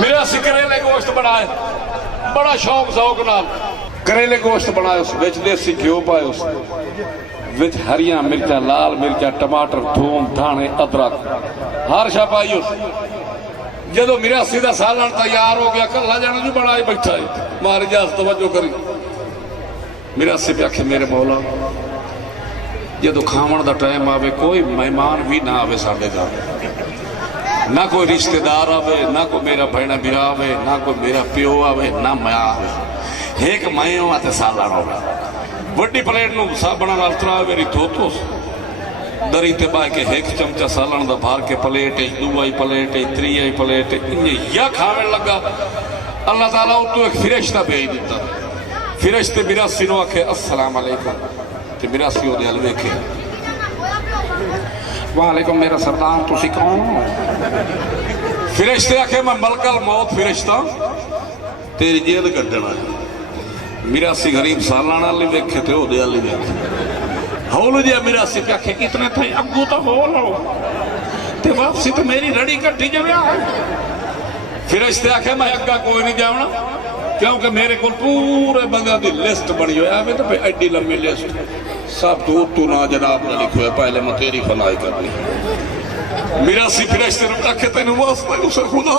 मेरा असी करेले गोश्त बनाए बड़ा शौक शौक नाल करेले गोश्त बनाए उस विच देसी घ्यो पाए उस विच हरियां मिर्चा लाल मिर्चा टमाटर थूम धाने अदरक हर शा पाई उस जदों मेरा असी दा सालन तैयार हो गया कल्ला जाना जी बड़ा ही बैठा है मारी जा तवज्जो करी मेरा असी पे आखे मेरे मौला जदों खावन दा टाइम आवे कोई मेहमान भी ना आवे साडे घर ना कोई रिश्तेदार आवे ना कोई मेरा भैन बिरा आवे ना कोई मेरा प्यो आवे ना मैं आवे एक मैं हुआ तो सालन होगा वड्डी प्लेट नूं साबण नाल तरा मेरी धोतो दरी ते बह के एक चमचा सालन दा भर के प्लेट दूआ प्लेट त्रीआ प्लेट इन्हें या खावे लगा अल्लाह ताला उत्तों एक फिरिश्ता भेज दिता फिरिश्ते मिरासी नूं आखे अस्सलाम अलैकुम ते मिरासी ओदे अल वेखे वालेकुम मेरा सरदार तुसी कौन हो फिरिश्ते आखे मैं मलकल मौत फिरिश्ता तेरी जेद कड्डना मिरासी गरीब सालाना वाली वेखे ते ओदे अल वेखे हौल जी मिरासी पे आखे इतने थे अगू तो होल हो ते वापसी तो मेरी रड़ी कट्टी जावे फिरिश्ते आखे मैं अग्गा कोई नहीं जावना क्योंकि मेरे को पूरे बंदा की लिस्ट बनी हुई है तो एडी लंबी लिस्ट सब तू ना जनाब ना लिखो पहले मैं तेरी फनाई करनी मिरासी फिरिश्ते ने आखे तेन वास्ते उस खुदा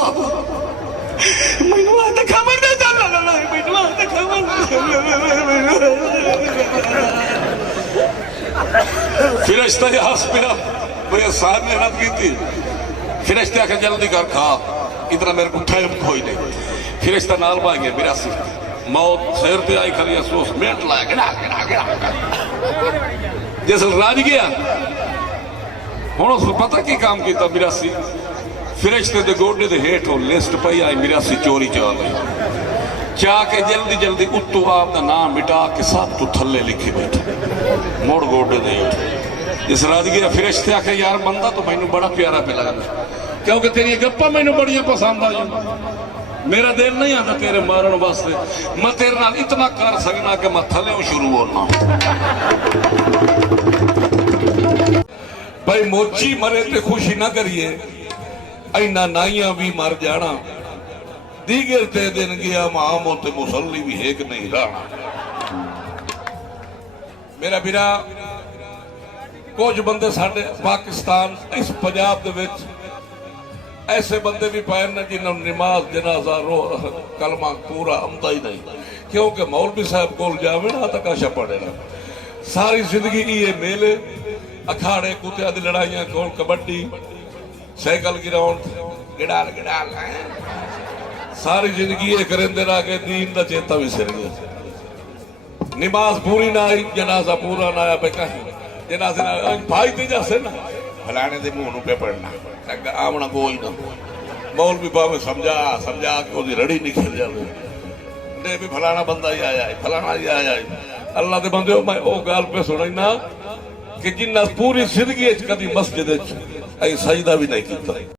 मैनू आ ते खबर दे चल मैनू आ ते खबर फिरिश्ता हंस पिया मेरे साथ मेहनत की थी फिरिश्ते आखे जल्दी कर खा इतना मेरे को टाइम कोई नहीं फिरिश्ता नाल पा गया मिरासी मौत सिर ते आई खली अफसोस मिनट लाया गिड़ा गिड़ा गिड़ा जिस राज गया हुण उस पता की काम किया मिरासी फिरिश्ते दे गोडे दे हेठ लिस्ट पई आई मिरासी चोरी चाल के जल्दी जल्दी उत्तों आपका नाम मिटा के सब तू थले लिखी बैठे मोड़ गोडे दे हेठ जिस राज गया फिरिश्ते आखे यार बंदा तो मैनू बड़ा प्यारा पे लगता क्योंकि तेरी गप्पा मैनू बड़िया पसंद आ जाए मेरा दिल नहीं आता तेरे मारन वास्ते मैं तेरे नाल इतना कर सकना कि मैं थले शुरू होना भाई मोची मरे ते खुशी ना करिए इना नाइया भी मर जाना दीगर ते दिन गया माम ते मुसल्ली भी एक नहीं रहा मेरा बिरा कुछ बंदे साडे पाकिस्तान इस पंजाब दे विच ऐसे बंदे भी पाए ना जिन्होंने नमाज जनाजा कलमा पूरा आमदा ही नहीं क्योंकि मौलवी साहब को जावे ना तक आशा पड़े ना सारी जिंदगी ये मेले अखाड़े कुत्तिया दी लड़ाइयां कोल कबड्डी साइकिल ग्राउंड गिड़ाल गिड़ाल सारी जिंदगी ये करेंदे रह के दीन दा चेता भी सिर गया नमाज पूरी ना आई जनाजा पूरा ना आया पे कहीं जनाजे भाई ते जैसे ना फलाने दे मुंह पे पड़ना आमना कोई ना मौलवी भावे समझा समझा के ओदी रड़ी निकल जावे ने भी फलाना बंदा ही आया है फलाना ही आया है अल्लाह दे बंदे मैं ओ गाल पे सुनना कि जिन्ना पूरी जिंदगी कभी मस्जिद सजदा भी नहीं किया।